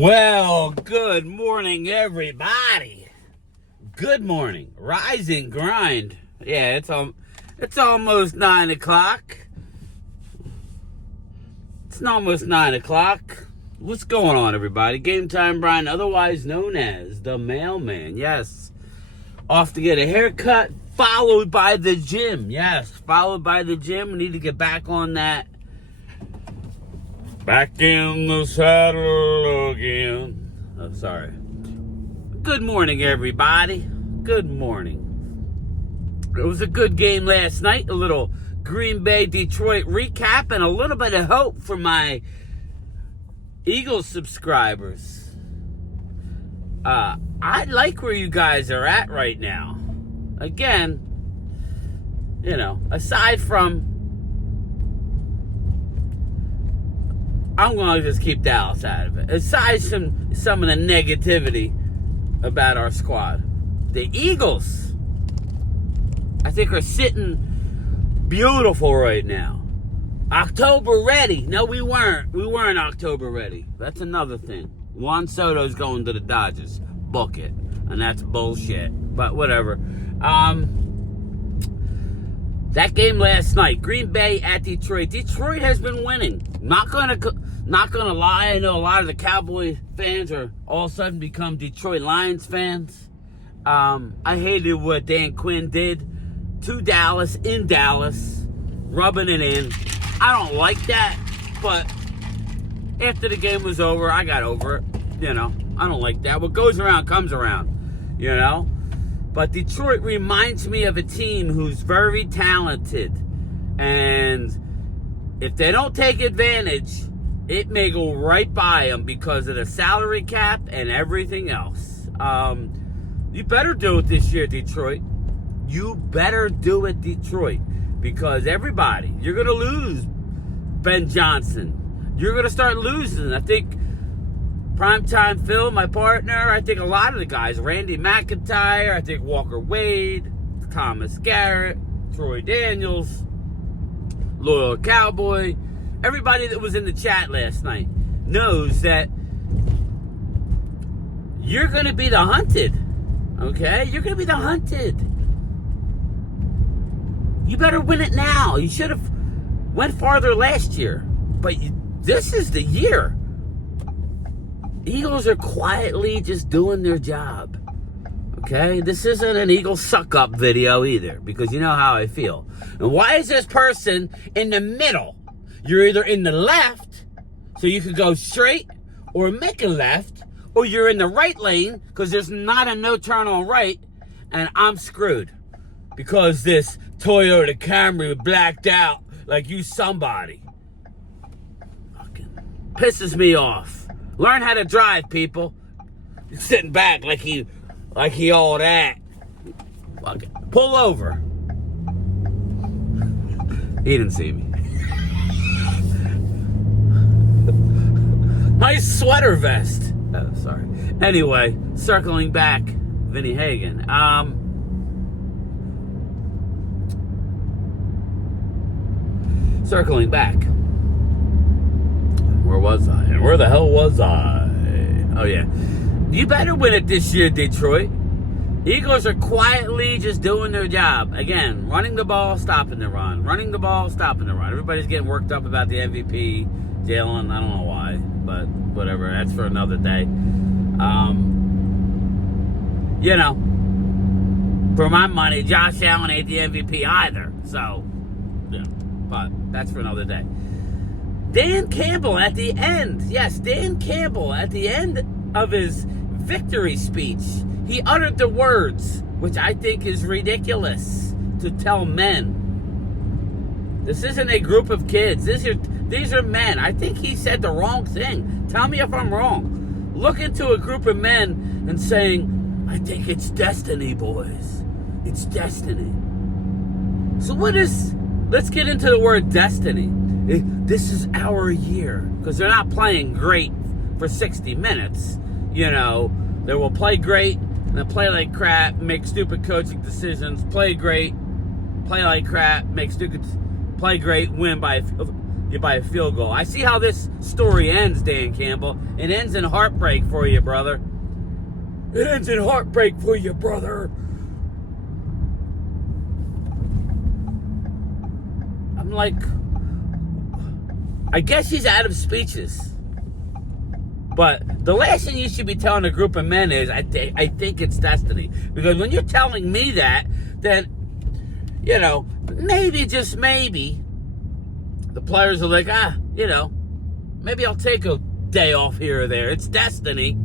Well, good morning, everybody. Good morning. Rise and grind. Yeah, it's almost 9 o'clock. It's almost 9 o'clock. What's going on, everybody? Game Time Brian, otherwise known as the Mailman. Yes. Off to get a haircut, followed by the gym. Yes, followed by the gym. We need to get back on that. Back in the saddle again. Oh, sorry. Good morning, everybody. Good morning. It was a good game last night. A little Green Bay Detroit recap and a little bit of hope for my Eagles subscribers. I like where you guys are at right now. Again, aside from, I'm going to just keep Dallas out of it. Aside from some of the negativity about our squad, the Eagles, I think, are sitting beautiful right now. October ready. No, we weren't. We weren't October ready. That's another thing. Juan Soto's going to the Dodgers. Book it. And that's bullshit. But whatever. That game last night, Green Bay at Detroit. Detroit has been winning. Not gonna lie, I know a lot of the Cowboy fans are all of a sudden become Detroit Lions fans. I hated what Dan Quinn did to Dallas, in Dallas, rubbing it in. I don't like that, but after the game was over, I got over it. I don't like that. What goes around comes around, But Detroit reminds me of a team who's very talented. And if they don't take advantage, it may go right by them because of the salary cap and everything else. You better do it this year, Detroit. You better do it, Detroit. Because everybody, you're going to lose Ben Johnson. You're going to start losing. I think Primetime Phil, my partner, I think a lot of the guys, Randy McIntyre, I think Walker Wade, Thomas Garrett, Troy Daniels, Loyal Cowboy, everybody that was in the chat last night knows that you're going to be the hunted, okay? You're going to be the hunted. You better win it now. You should have went farther last year, but this is the year. Eagles are quietly just doing their job, okay? This isn't an Eagles suck-up video either, because you know how I feel. And why is this person in the middle? You're either in the left, so you could go straight, or make a left, or you're in the right lane, because there's not a no-turn on right, and I'm screwed. Because this Toyota Camry blacked out like you somebody. Fucking pisses me off. Learn how to drive, people. You're sitting back like he all that. Fucking pull over. He didn't see me. Nice sweater vest. Oh, sorry. Anyway, circling back, Vinny Hagen. Circling back. Where was I? And where the hell was I? Oh, yeah. You better win it this year, Detroit. Eagles are quietly just doing their job. Again, running the ball, stopping the run. Running the ball, stopping the run. Everybody's getting worked up about the MVP. Jalen, I don't know why, but whatever. That's for another day. For my money, Josh Allen ain't the MVP either. So, but that's for another day. Dan Campbell at the end. Yes, Dan Campbell at the end of his victory speech. He uttered the words, which I think is ridiculous to tell men. This isn't a group of kids. These are men. I think he said the wrong thing. Tell me if I'm wrong. Look into a group of men and saying, I think it's destiny, boys. It's destiny. So let's get into the word destiny. This is our year. Because they're not playing great for 60 minutes. They will play great, and then play like crap, make stupid coaching decisions, play great, play like crap, make stupid, play great, win by you by a field goal. I see how this story ends, Dan Campbell. It ends in heartbreak for you, brother. It ends in heartbreak for you, brother. I'm like, I guess he's out of speeches. But the last thing you should be telling a group of men is, I think it's destiny. Because when you're telling me that, then, you know, maybe, just maybe, the players are like, maybe I'll take a day off here or there. It's destiny.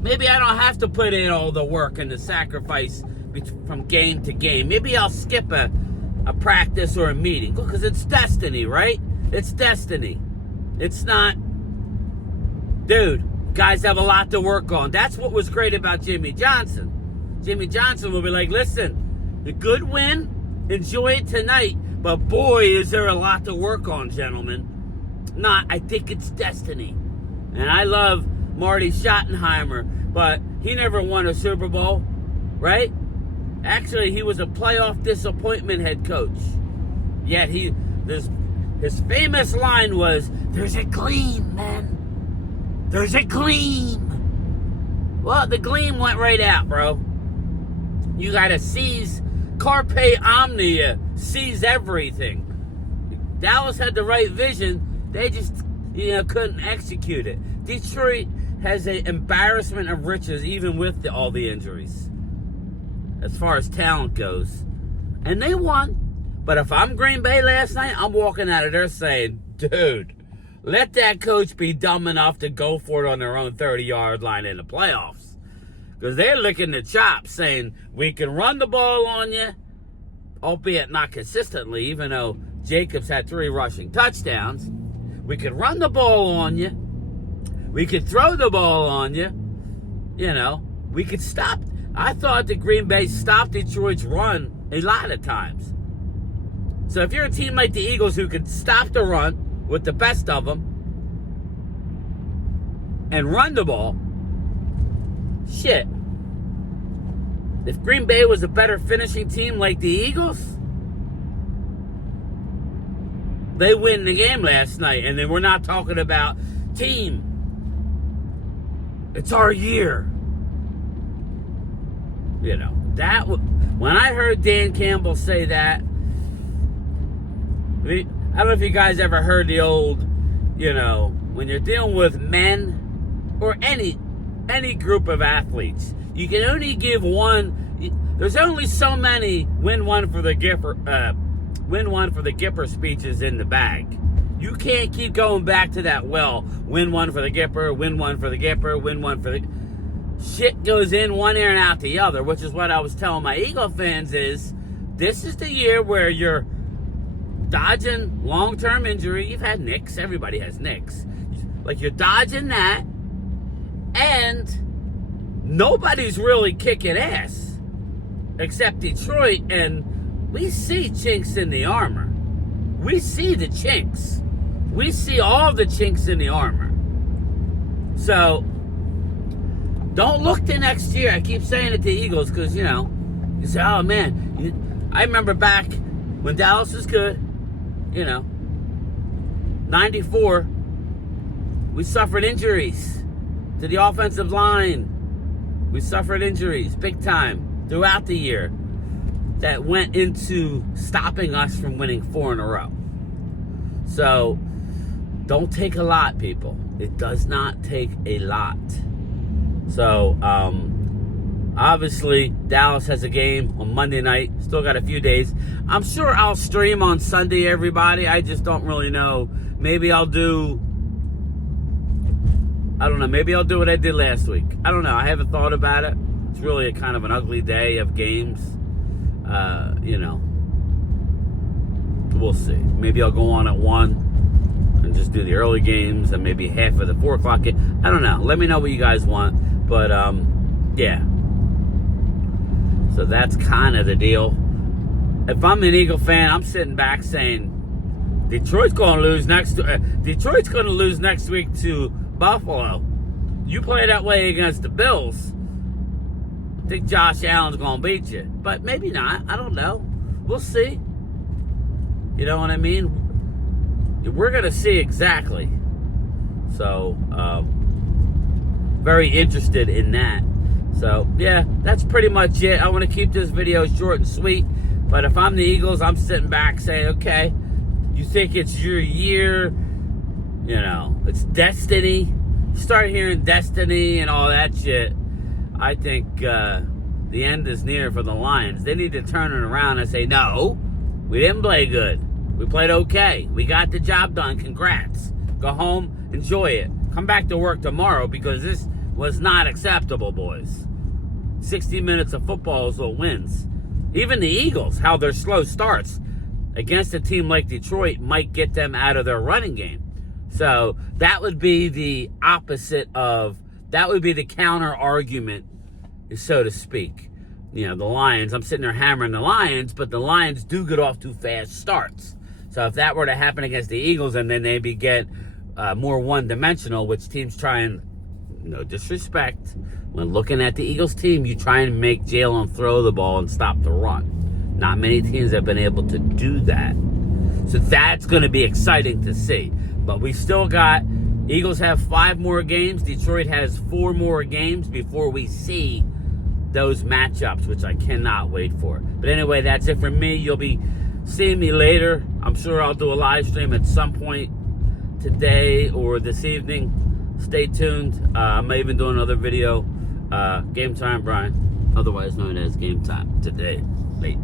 Maybe I don't have to put in all the work and the sacrifice from game to game. Maybe I'll skip a practice or a meeting. Because it's destiny, right? It's destiny. It's not, dude, guys have a lot to work on. That's what was great about Jimmy Johnson. Jimmy Johnson will be like, listen, the good win, enjoy it tonight. But boy, is there a lot to work on, gentlemen. I think it's destiny. And I love Marty Schottenheimer, but he never won a Super Bowl, right? Actually, he was a playoff disappointment head coach. Yet his famous line was, "There's a gleam, man. There's a gleam." Well, the gleam went right out, bro. You gotta seize Carpe Omnia, seize everything. Dallas had the right vision. They just, couldn't execute it. Detroit has an embarrassment of riches, even with all the injuries, as far as talent goes. And they won. But if I'm Green Bay last night, I'm walking out of there saying, dude, let that coach be dumb enough to go for it on their own 30-yard line in the playoffs. Because they're licking the chops, saying, we can run the ball on you, albeit not consistently, even though Jacobs had 3 rushing touchdowns. We could run the ball on you. We could throw the ball on you. We could stop. I thought that Green Bay stopped Detroit's run a lot of times. So if you're a team like the Eagles who could stop the run with the best of them and run the ball, shit. If Green Bay was a better finishing team like the Eagles, they win the game last night. And then we're not talking about team. It's our year. When I heard Dan Campbell say that, I don't know if you guys ever heard the old, when you're dealing with men or any group of athletes, you can only give one. There's only so many win one for the Gipper speeches in the bag. You can't keep going back to that win one for the Gipper, win one for the Gipper, win one for the... Shit goes in one ear and out the other, which is what I was telling my Eagle fans is, this is the year where you're dodging long-term injury. You've had nicks. Everybody has nicks. Like, you're dodging that, and nobody's really kicking ass except Detroit, and we see chinks in the armor. We see the chinks. We see all the chinks in the armor. So, don't look to next year. I keep saying it to Eagles because, you say, oh, man. I remember back when Dallas was good, 94, we suffered injuries to the offensive line. We suffered injuries big time throughout the year that went into stopping us from winning 4 in a row. So, don't take a lot, people. It does not take a lot. So, obviously, Dallas has a game on Monday night. Still got a few days. I'm sure I'll stream on Sunday, everybody. I just don't really know. Maybe I'll do... I don't know. Maybe I'll do what I did last week. I don't know. I haven't thought about it. It's really a kind of an ugly day of games. We'll see. Maybe I'll go on at 1 and just do the early games and maybe half of the 4 o'clock game. I don't know. Let me know what you guys want. But, yeah. So that's kind of the deal. If I'm an Eagle fan, I'm sitting back saying, Detroit's going to lose next week to Buffalo. You play that way against the Bills, I think Josh Allen's going to beat you. But maybe not. I don't know. We'll see. You know what I mean? we're going to see exactly. So, very interested in that. So, yeah, that's pretty much it. I want to keep this video short and sweet. But if I'm the Eagles, I'm sitting back saying, okay, you think it's your year, you know, it's destiny. Start hearing destiny and all that shit. I think the end is near for the Lions. They need to turn it around and say, no, we didn't play good. We played okay. We got the job done. Congrats. Go home, enjoy it. Come back to work tomorrow because this was not acceptable, boys. 60 minutes of football is what wins. Even the Eagles, how their slow starts against a team like Detroit might get them out of their running game. So that would be the opposite of, that would be the counter argument, so to speak. You know, the Lions, I'm sitting there hammering the Lions, but the Lions do get off to fast starts. So if that were to happen against the Eagles and then they get more one-dimensional, which teams try and, no disrespect, when looking at the Eagles team, you try and make Jalen throw the ball and stop the run. Not many teams have been able to do that. So that's going to be exciting to see. But we still got, Eagles have 5 more games. Detroit has 4 more games before we see those matchups, which I cannot wait for. But anyway, that's it for me. You'll be seeing me later. I'm sure I'll do a live stream at some point today or this evening. Stay tuned. I may even do another video. Game Time Brian, otherwise known as Game Time today. Late.